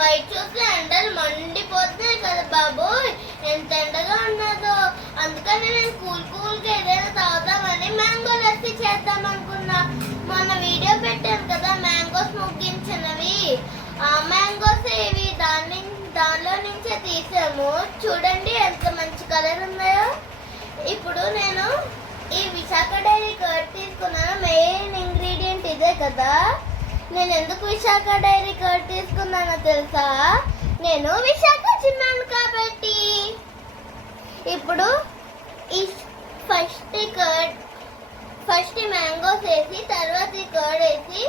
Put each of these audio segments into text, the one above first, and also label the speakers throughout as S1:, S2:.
S1: బయట చూస్తే ఎండలు మండిపోతున్నాయి కదా బాబు ఎంత ఎండగా ఉన్నదో. అందుకని నేను కూల్ కూల్గా ఏదైనా తాగుదామని మ్యాంగో లస్సీ చేద్దాం అనుకున్నా. మొన్న వీడియో పెట్టాను కదా మ్యాంగోస్ ముగ్గించినవి ఆ మ్యాంగోస్ ఇవి దాని దానిలో నుంచే తీసాము. చూడండి ఎంత మంచి కలర్ ఉన్నాయో. ఇప్పుడు నేను ఈ విశాఖ డైరీ కర్డ్ తీసుకున్నాను. మెయిన్ ఇంగ్రీడియంట్ ఇదే కదా. నేను ఎందుకు విశాఖ డైరీ కార్డ్ తీసుకున్నానో తెలుసా? నేను విశాఖ చిన్నాను కాబట్టి. ఇప్పుడు ఈ ఫస్ట్ కర్డ్ ఫస్ట్ మ్యాంగోస్ వేసి తర్వాత కర్డ్ వేసి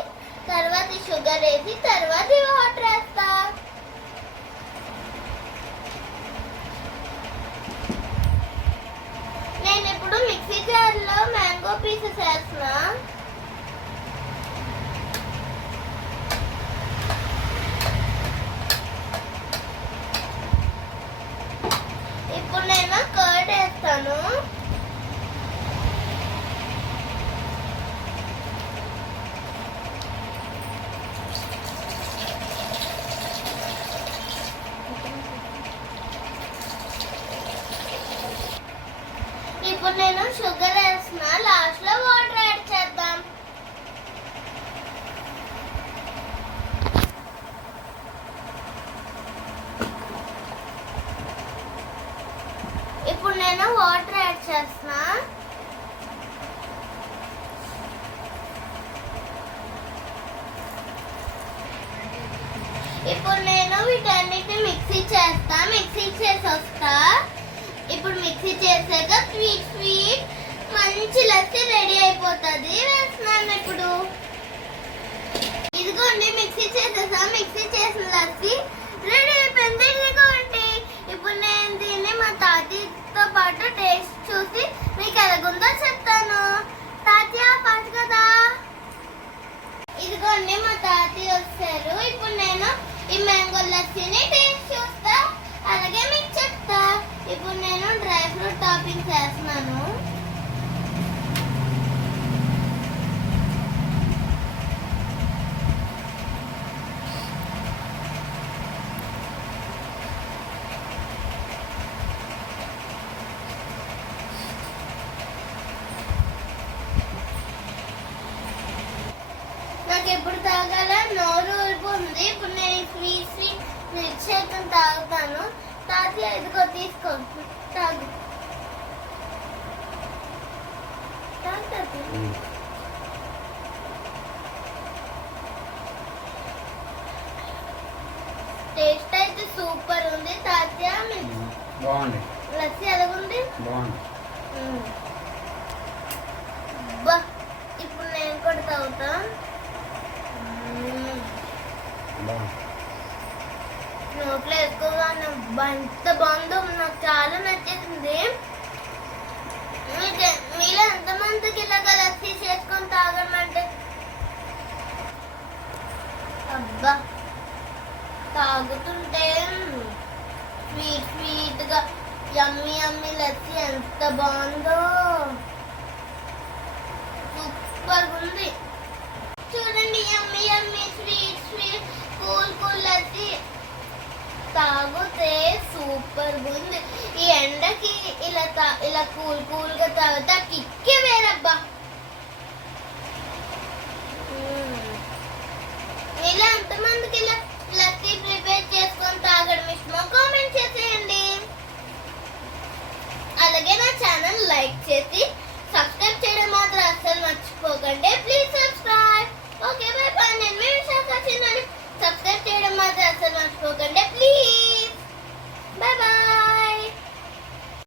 S1: తర్వాత షుగర్ వేసి తర్వాత వాటర్ వేస్తా. నేను ఇప్పుడు మిక్సీ జార్లో మ్యాంగో పీసెస్ వేస్తున్నా ఇప్పుడు నేను కర్డ్ వేస్తాను ఇప్పుడు నేను షుగర్ వేసిన లాస్ట్లో వాటర్ యాడ్ చేద్దాం. ఇప్పుడు నేను వాటర్ యాడ్ చేస్తున్నా. ఇప్పుడు నేను వీటన్నిటిని మిక్సీ చేస్తా మిక్సీ చేసి వస్తా. ఇప్పుడు మిక్సీ చేసాక స్వీట్ స్వీట్ మంచి లస్సీ రెడీ అయిపోతుంది. వేస్తున్నాను ఇప్పుడు. ఇదిగోండి మిక్సీ చేసేసా. మిక్సీ చేసిన లస్సీ రెడీ అయిపోయింది. ఇదిగోండి. ఇప్పుడు నేను దీన్ని మా తాతయ్యతో పాటు టేస్ట్ చూసి మీకు ఎలాగుందో చెప్తాను. తాతయ్య పాటు కదా? ఇదిగోండి మా తాతయ్య వచ్చారు. ఇప్పుడు నేను ఈ మ్యాంగో లస్సీని టేస్ట్ చూస్తా అలాగే మీకు చెప్తా ఇప్పుడు నేను డ్రై ఫ్రూట్ టాపింగ్ చేస్తున్నాను నాకు ఎప్పుడు తాగాల? నోరు ఊరిపోతుంది ఇప్పుడు నేను స్వీట్ మిల్క్ షేక్ తాగుతాను. తాతయ్య ఇదిగో తీసుకో. తాగు. టేస్ట్ అయితే సూపర్ ఉంది. తాతయ్య మీ
S2: బాగుంది.
S1: లస్సీ ఎలాగుంది?
S2: బాగుంది.
S1: ఇప్పుడు నేను కూడా తాగుతా. నోట్లో ఎక్కువగా ఎంత బాగుందో నాకు చాలా నచ్చేసింది. మీలో ఎంతమందికి ఇలాగ లస్సీ చేసుకొని తాగమంటే? అబ్బా తాగుతుంటే స్వీట్ స్వీట్గా యమ్మి యమ్మి లస్సీ ఎంత బాగుందో. సూపర్ ఉంది తాగితే సూపర్ ఉంది. ఈ ఎండకి ఇలా తా ఇలా కూల్ కూల్గా తాగితే కిక్కే వేరబ్బా. ఇలా ఎంతమందికి ఇలా లస్సీ ప్రిపేర్ చేసుకొని తాగడం ఇష్టమో కామెంట్ చేసేయండి. అలాగే నా ఛానల్ లైక్ చేసి సబ్స్క్రైబ్ చేయడం మాత్రం అస్సలు మర్చిపోకండి. Please subscribe. Okay by